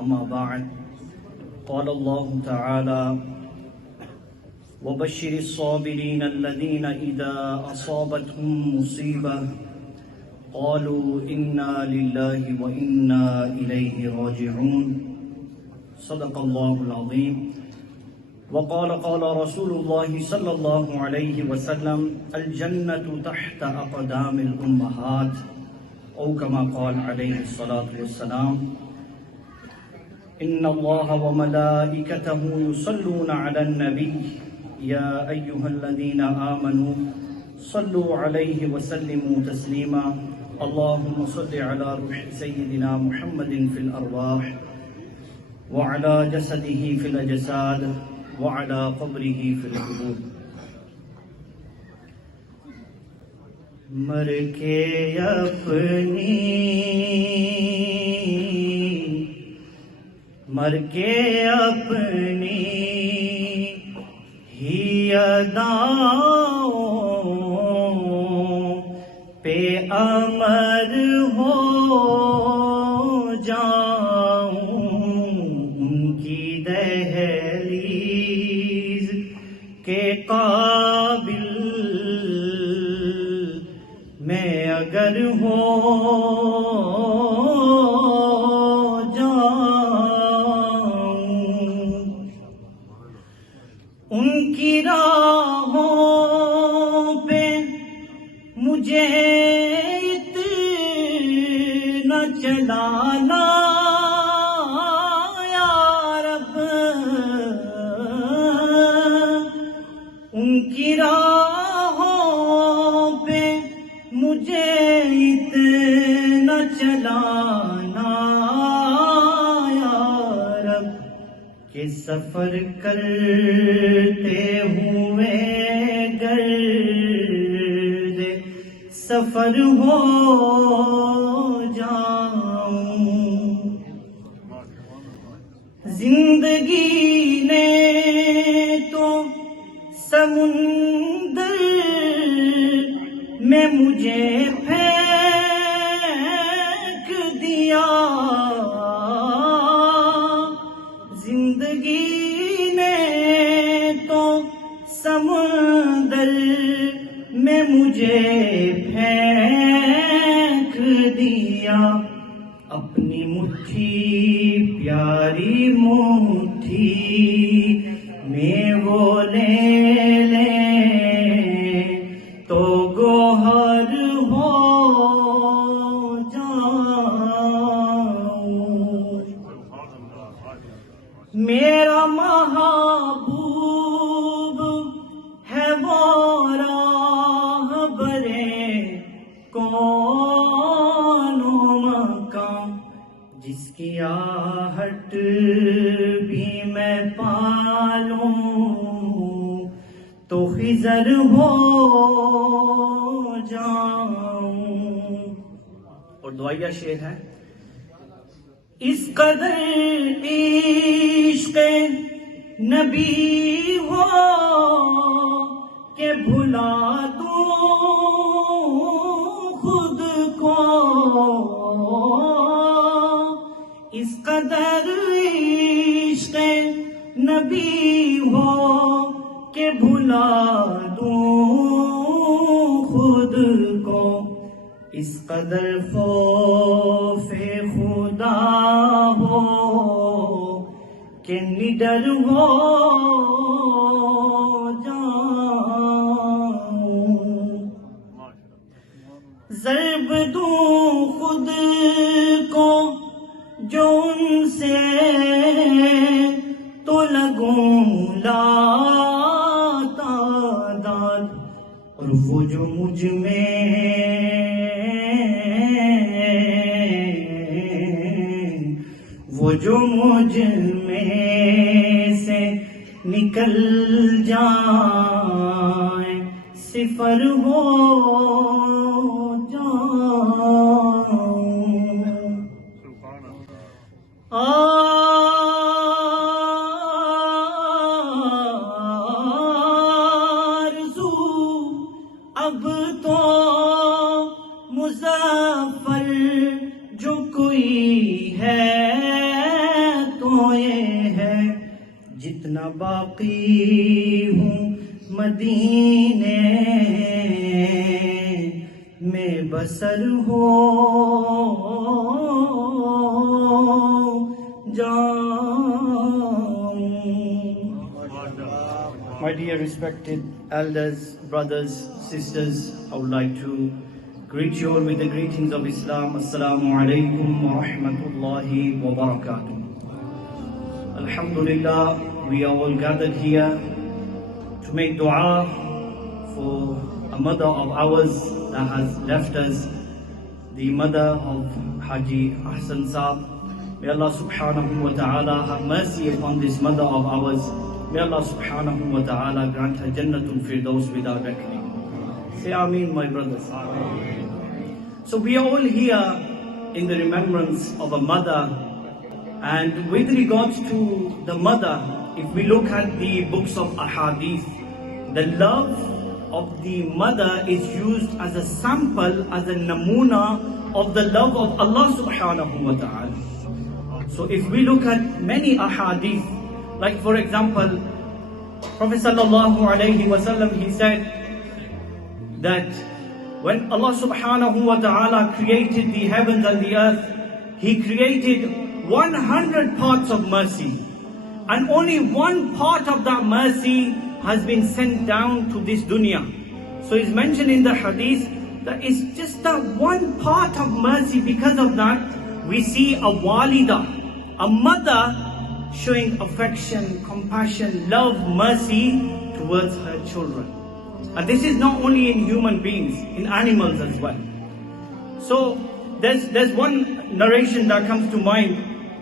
أما بعد قال الله تعالى وبشر الصابرين الذين إذا أصابتهم مصيبة قالوا إنا لله وإنا إليه راجعون صدق الله العظيم وقال رسول الله صلى الله عليه وسلم الجنة تحت أقدام الأمهات أو كما قال عليه الصلاة والسلام إن الله وملائكته يصلون على النبي يا أيها الذين آمنوا صلوا عليه وسلموا تسليما اللهم صل على روح سيدنا محمد في الأرواح وعلى جسده في الأجساد وعلى قبره في القبور مر کے اپنی ہی اداؤں پہ امر ہو جاؤں ان کی دہلیز کے قابل میں اگر ہو جاؤں ان کی راہوں پہ مجھے اتنا چلانا یا رب ان کی راہوں پہ مجھے اتنا چلانا یا رب کہ سفر کرتے ہوئے گرد سفر ہو جاؤں زندگی نے تو سمندر میں مجھے پھینک دیا زندگی نے تو سمندر میں مجھے پھینک دیا اپنی مٹھی پیاری مٹھی میں وہ لے تو گوہر ہو جاؤں میرا محبوب ہے وہ راہبر کون و مکان جس کی آہٹ بھی میں پالوں تو خضر ہو جاؤں اور دعائیہ شعر ہے اس قدر عشق نبی ہو کہ بھلا دوں خود کو اس قدر عشق نبی ہو کہ بھلا دوں خود کو اس قدر خوف خدا ہو کہ نڈر ہو جاؤں ضرب دوں خود کو جو ان سے تو لگوں لا تعداد اور وہ جو مجھ میں سے نکل جائیں صفر ہو جاؤں آرزو اب تو مظفر جو کوئی ہے जितना बाकी हूँ मदीने में बसर हो जाऊं. My dear respected elders, brothers, sisters, I would like to greet you all with the greetings of Islam. Assalamu alaikum wa rahmatullahi wa barakatuh. Alhamdulillah, we are all gathered here to make dua for a mother of ours that has left us, the mother of Haji Ahsan Saab. May Allah subhanahu wa ta'ala have mercy upon this mother of ours. May Allah subhanahu wa ta'ala grant her Jannatul Firdaus without reckoning. Say Ameen, my brothers. So we are all here in the remembrance of a mother. And with regards to the mother, if we look at the books of ahadith, the love of the mother is used as a sample, as a namuna of the love of Allah subhanahu wa ta'ala. So if we look at many ahadith, like for example, Prophet sallallahu alayhi wa sallam, he said that when Allah subhanahu wa ta'ala created the heavens and the earth, He created 100 parts of mercy. And only one part of that mercy has been sent down to this dunya. So it's mentioned in the hadith that it's just that one part of mercy. Because of that, we see a walida, a mother showing affection, compassion, love, mercy towards her children. And this is not only in human beings, in animals as well. So there's one narration that comes to mind.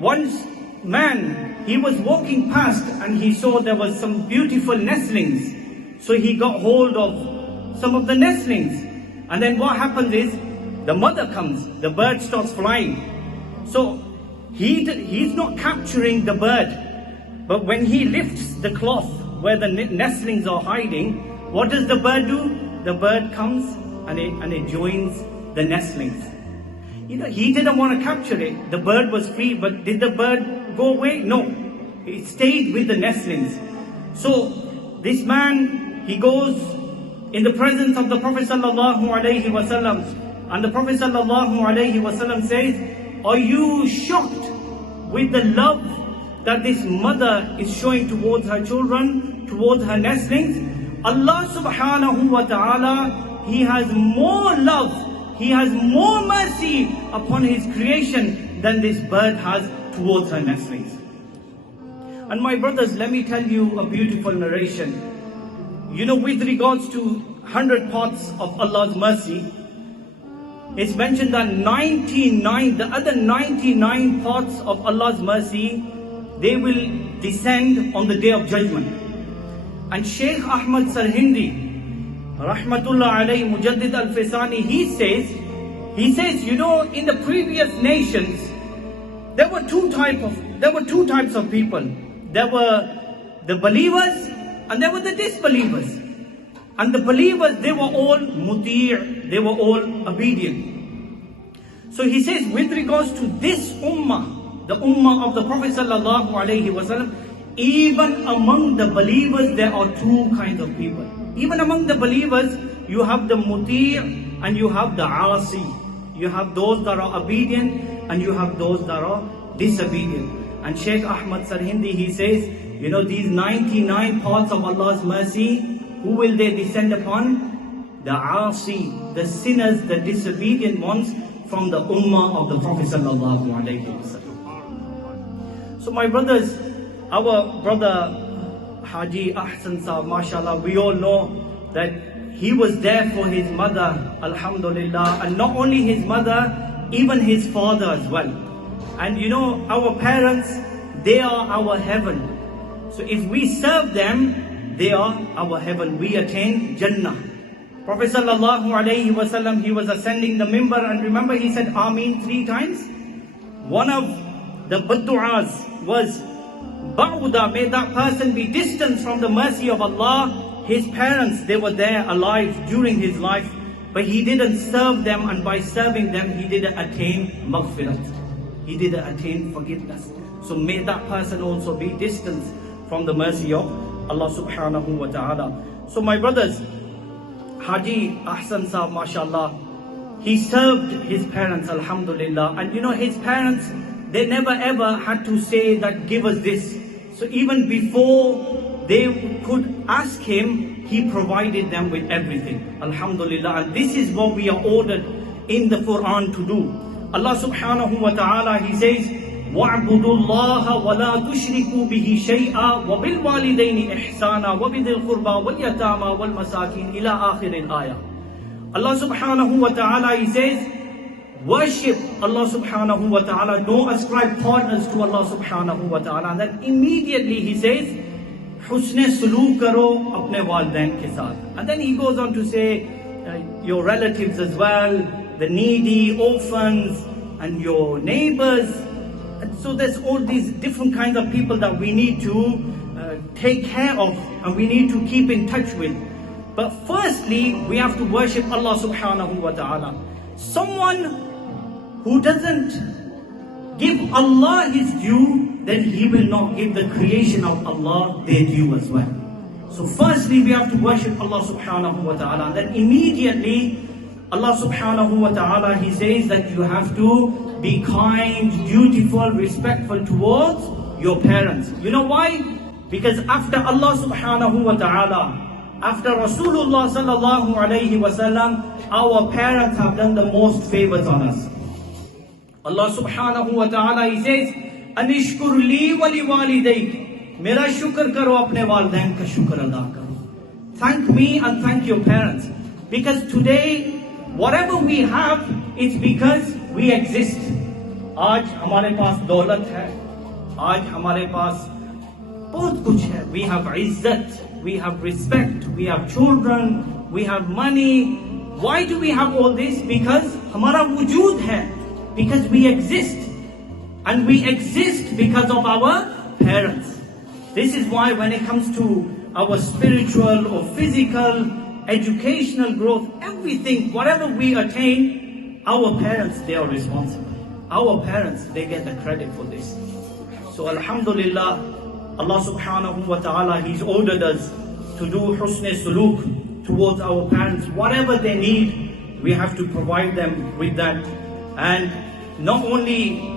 One man, he was walking past and he saw there was some beautiful nestlings. So he got hold of some of the nestlings. And then what happens is, the mother comes, the bird starts flying. So he's not capturing the bird. But when he lifts the cloth where the nestlings are hiding, what does the bird do? The bird comes and it joins the nestlings. You know, he didn't want to capture it. The bird was free, but did the bird go away? No. It stayed with the nestlings. So this man, he goes in the presence of the Prophet sallallahu alaihi wasallam, and the Prophet sallallahu alaihi wasallam says, "Are you shocked with the love that this mother is showing towards her children, towards her nestlings? Allah subhanahu wa ta'ala, He has more love, He has more mercy upon His creation than this bird has towards her nestlings." And my brothers, let me tell you a beautiful narration. You know, with regards to 100 parts of Allah's mercy, it's mentioned that the other 99 parts of Allah's mercy, they will descend on the Day of Judgment. And Shaykh Ahmad Sarhindi, Rahmatullah alayhi, Mujaddid al-Fisani, he says, you know, in the previous nations, there were two types of people. There were the believers and there were the disbelievers. And the believers, they were all muti', they were all obedient. So he says, with regards to this ummah, the ummah of the Prophet sallallahu alaihi wasallam, even among the believers, there are two kinds of people. Even among the believers, you have the muti' and you have the asi. You have those that are obedient and you have those that are disobedient. And Shaykh Ahmad Sarhindi, he says, you know, these 99 parts of Allah's mercy, who will they descend upon? The asi, the sinners, the disobedient ones from the ummah of the Prophet sallallahu alaihi wasallam. So my brothers, our brother Haji Ahsan Saab, mashallah, we all know that he was there for his mother, alhamdulillah, and not only his mother, even his father as well. And you know, our parents, they are our heaven. So if we serve them, they are our heaven. We attain Jannah. Prophet sallallahu alaihi wasallam, he was ascending the mimbar, and remember he said Ameen 3 times. One of the baddu'as was, Ba'uda, may that person be distant from the mercy of Allah. His parents, they were there alive during his life, but he didn't serve them, and by serving them, he didn't attain maghfirat. He didn't attain forgiveness. So may that person also be distant from the mercy of Allah subhanahu wa ta'ala. So my brothers, Haji Ahsan Sahab, mashallah, he served his parents, alhamdulillah. And you know, his parents, they never ever had to say that give us this. So even before they could ask him, he provided them with everything, alhamdulillah. And this is what we are ordered in the Quran to do. Allah subhanahu wa ta'ala, he says, وَاعْبُدُوا اللَّهَ وَلَا تُشْرِكُوا بِهِ شَيْئًا وَبِالْوَالِدَيْنِ إِحْسَانًا وَبِذِي الْقُرْبَى وَالْيَتَامَى وَالْمَسَاكِينِ إِلَى آخِرِ الْآيَةِ. Allah subhanahu wa ta'ala, he says, worship Allah subhanahu wa ta'ala, don't ascribe partners to Allah subhanahu wa ta'ala. And then immediately he says, husne suluk karo apne walidain ke saath. And then he goes on to say, your relatives as well, the needy, orphans, and your neighbors. And so there's all these different kinds of people that we need to take care of and we need to keep in touch with. But firstly, we have to worship Allah subhanahu wa ta'ala. Someone who doesn't give Allah his due, then he will not give the creation of Allah their due as well. So firstly, we have to worship Allah subhanahu wa ta'ala. And then immediately, Allah subhanahu wa ta'ala, he says that you have to be kind, dutiful, respectful towards your parents. You know why? Because after Allah subhanahu wa ta'ala, after Rasulullah sallallahu alayhi wa sallam, our parents have done the most favors on us. Allah subhanahu wa ta'ala, he says, Anishkur li wali walidayk. Mera shukr karo apne walidain ka shukr ada karo. Thank me and thank your parents. Because today, whatever we have, it's because we exist. Aaj hamare paas daulat hai. Aaj hamare paas bahut kuch hai. We have izzat, we have respect, we have children, we have money. Why do we have all this? Because hamara wujood hai. Because we exist. And we exist because of our parents. This is why when it comes to our spiritual or physical, educational growth, everything, whatever we attain, our parents, they are responsible. Our parents, they get the credit for this. So alhamdulillah, Allah subhanahu wa ta'ala, he's ordered us to do husn suluk towards our parents. Whatever they need, we have to provide them with that. And not only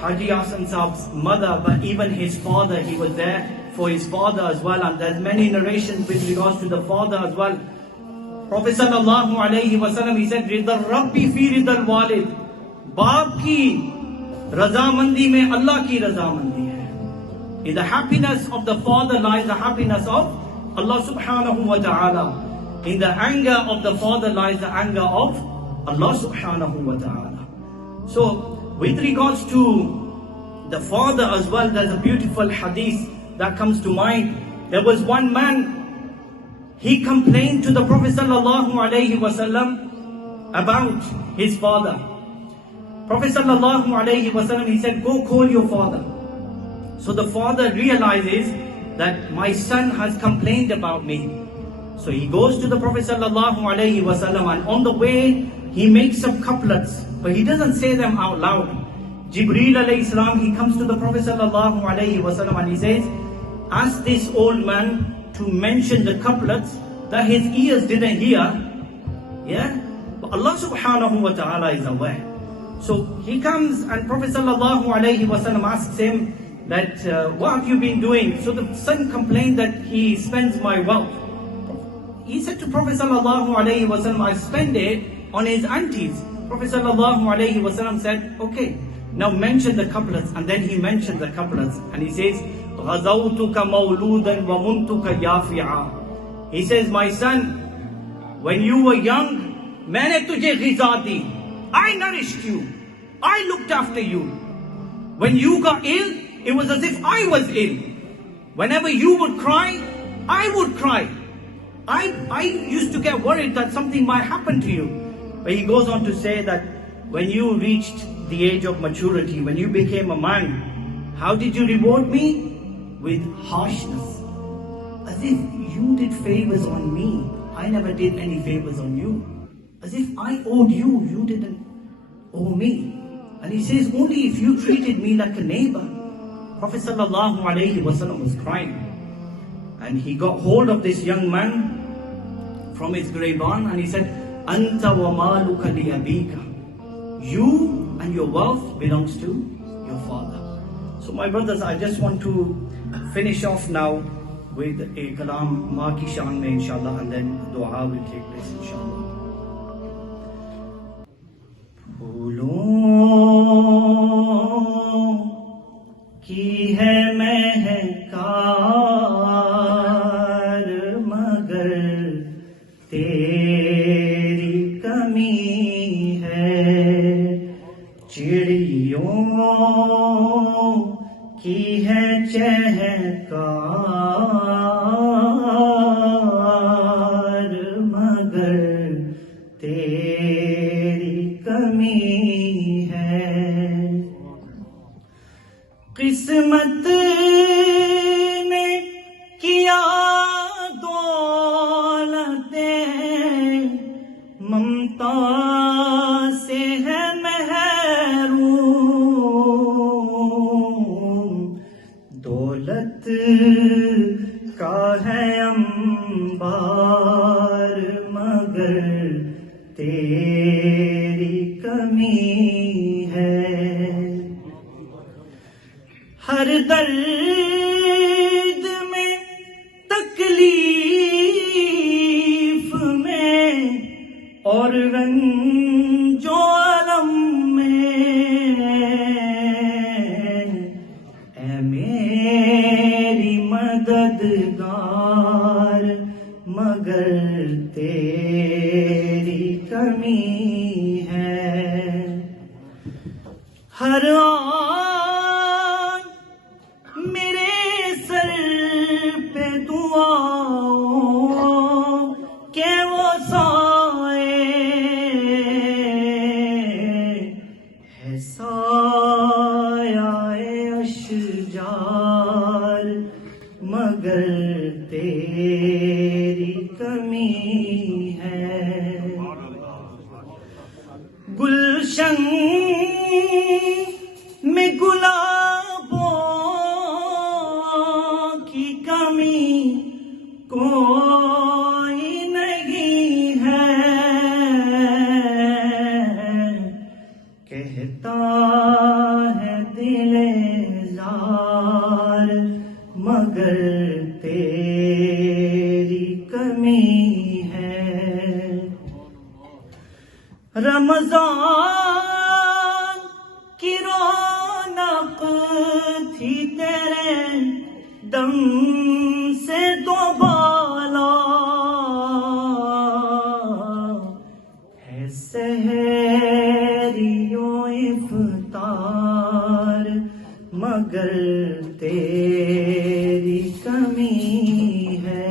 Haji Ahsan Saab's mother, but even his father, he was there for his father as well. And there's many narrations with regards to the father as well. Prophet sallallahu alayhi wa sallam, he said, Ridha Rabbi fi ridha al-walid. Baap ki razamandi mein Allah ki razamandi hai. In the happiness of the father lies the happiness of Allah subhanahu wa ta'ala. In the anger of the father lies the anger of Allah subhanahu wa ta'ala. So, with regards to the father as well, there's a beautiful hadith that comes to mind. There was one man, he complained to the Prophet sallallahu alaihi wasallam about his father. Prophet sallallahu alaihi wasallam, he said, go call your father. So the father realizes that my son has complained about me. So he goes to the Prophet sallallahu alaihi wasallam, and on the way he makes some couplets, but he doesn't say them out loud. Jibreel alayhi salam, he comes to the Prophet sallallahu alayhi wasallam and he says, ask this old man to mention the couplets that his ears didn't hear. Yeah? But Allah subhanahu wa ta'ala is aware. So he comes and Prophet sallallahu alayhi wasallam asks him that, what have you been doing? So the son complained that he spends my wealth. He said to Prophet sallallahu alayhi wasallam, I spend it on his aunties. Prophet sallallahu alayhi wasallam said, okay, now mention the couplets. And then he mentioned the couplets and he says, غَزَوْتُكَ مَوْلُودًا وَمُنْتُكَ يَافِعًا. He says, my son, when you were young, मैंने तुझे ग़िज़ा दी. I nourished you. I looked after you. When you got ill, it was as if I was ill. Whenever you would cry, I would cry. I used to get worried that something might happen to you. But he goes on to say that when you reached the age of maturity, when you became a man, how did you reward me? With harshness. As if you did favors on me. I never did any favors on you. As if I owed you, you didn't owe me. And he says, only if you treated me like a neighbor. Prophet sallallahu alaihi wasallam was crying, and he got hold of this young man from his grey barn and he said, Anta wa maluka li abika. You and your wealth belongs to your father. So my brothers, I just want to finish off now with a kalam maa ki shaan mein inshallah, and then dua will take place inshallah. Phoolon ki hai mehkar magar تیری کمی ہے, چڑیوں کی ہے چہکار مگر تیری کمی ہے. قسمت نے کیا ممتا سے ہے محروم, دولت کا ہے انبار مگر تیری کمی ہے. ہر درد میں تکلیف میں اور رنج و الم میں اے میری مددگار مگر تیری کمی ہے. ہر آن میرے سر پہ دعاؤں کہ وہ مگر تیری کمی ہے. گلشن میں گلابوں کی کمی کوئی نہیں ہے, کہتا ہے دل زار مگر تیری کمی ہے. رمضان کی رونق تھی تیرے دم سے دو بالا, ہے سحریوں افطار مگر تیری کمی ہے.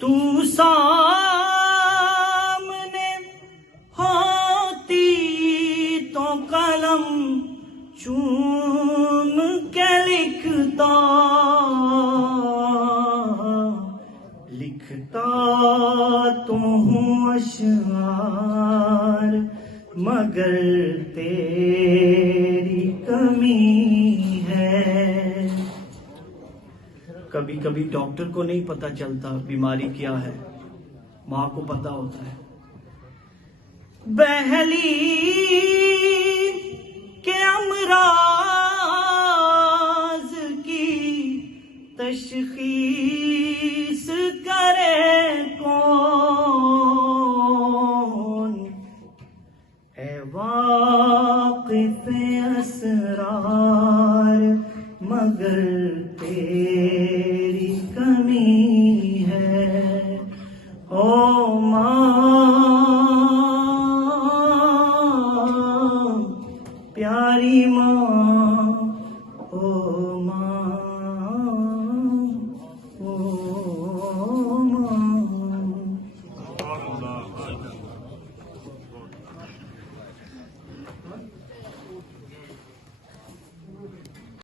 تو سامنے ہوتی تو قلم چوم کے لکھتا, لکھتا تو ہوں اشعار مگر تیری کمی ہے. کبھی کبھی ڈاکٹر کو نہیں پتا چلتا بیماری کیا ہے, ماں کو پتا ہوتا ہے. بہلی کے امراض کی تشخیص کرے کون, اے واقف اسرار مگر تیری کمی ہے. او ماں